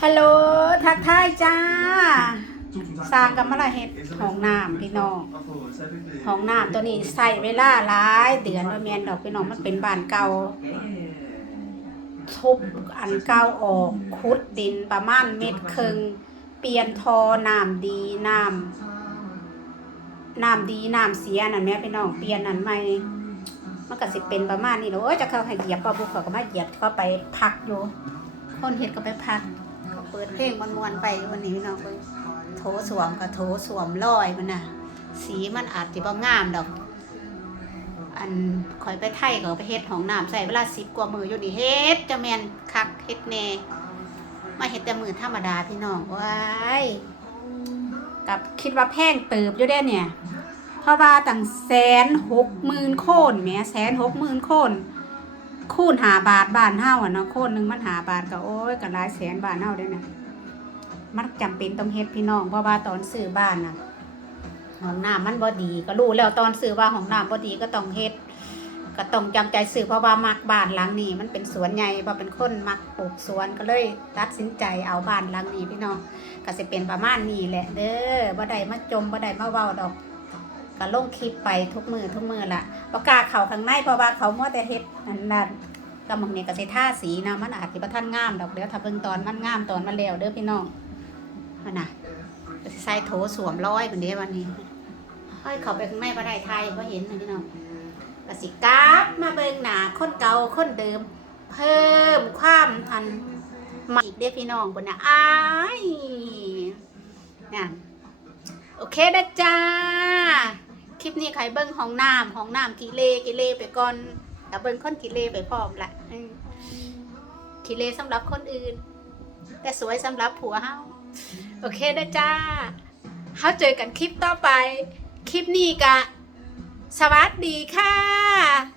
ฮัลโหลทักทายจ้าสร้างกันมาละเฮ็ดห้องน้ำพี่น้องห้องน้ำตัวนี้ใส่เวลาหลายเดือนว่าแม่นดอกพี่น้องมันเป็นบ้านเก่าทุบอันเก่าออกขุดดินประมาณเม็ดครึ่งเปลี่ยนทอน้ำดีน้ำน้ำดีน้ำเสียนั่นแม่พี่น้องเปลี่ยนนั่นใหม่มันก็สิเป็นประมาณนี้แหล้วจะเข้าให้เหยียบปะบุกเขาก็มาเหยียบเข้าไปพักอยู่ คนเฮ็ดก็ไปพักก็เปิดเพลงมวนๆไปวันนี้พี่น้องเบิ่งโถสวมก็โถสวมลอยมันน่ะ สีมันอาจสิบ่งามดอก อันข่อยไปไทยก็ไปเฮ็ดห้องน้ำใส่เวลา10กว่ามืออยู่นี่เฮ็ดจะแม่นคักเฮ็ดแน่มาเฮ็ดแต่มือธรรมดาพี่น้องว้ายกับคิดว่าแพงเติบอยู่ได้เนี่ย เพราะว่าตั้งแสนหกหมื่นโคนแหม่แสนหกหมื่นโคน คูณหาบาทบ้านเฮาอะเนาะโคนหนึ่งมันหาบาทก็โอ้ยก็หลายแสนบาทเฮาได้นะมันจำเป็นต้องเฮ็ดพี่น้องเพราะว่าตอนซื้อบ้านน่ะห้องน้ำมันบ่ดีก็รู้แล้วตอนซื้อว่าห้องน้ำบ่ดีก็ต้องเฮ็ดก็ต้องจำใจซื้อเพราะว่ามักบ้านหลังนี้ มันเป็นสวนใหญ่เพราะเป็นคนมักปลูกสวนก็เลยตัดสินใจเอาบ้านหลังนี้พี่น้องก็สิเป็นประมาณนี้แหละ เด้อบ่ได้มาจมบ่ได้มาเว้าดอก ก็ลงคลิปไปทุกมือทุกมือละประกล้าเขาข้างในเพราะว่าเขามัวแต่เฮ็ดนั่นนั่นก็บางเนี่ยก็สิท่าสีนะมันอาจสิบ่ทันงามดอกเดี๋ยวถ้าเบิ่งตอนมันงามตอนมันแล้วเด้อพี่น้องนั่นน่ะก็สิใส่โถสวมร้อยเหมือนเด้วันนี้เฮ้ยเขาไปข้างในบ่ได้ไทยบ่เห็นนะพี่น้องก็สิกราบมาเบิ่งหน้าคนเก่าคนเดิม เพิ่มความอันม่อีกเด้อพี่น้องบนน่ะอ้ายน่ะโอเคนะจ้า คลิปนี้ใครเบิ้งห้องน้ำห้องน้ำกิเลกิเลไปก่อนแต่เบิ้งคนกิเลไปพร้อมละกิเลสำหรับคนอื่น แต่สวยสำหรับผัวเฮาโอเคนะจ้าเฮาเจอกันคลิปต่อไป คลิปนี้กะ สวัสดีค่ะ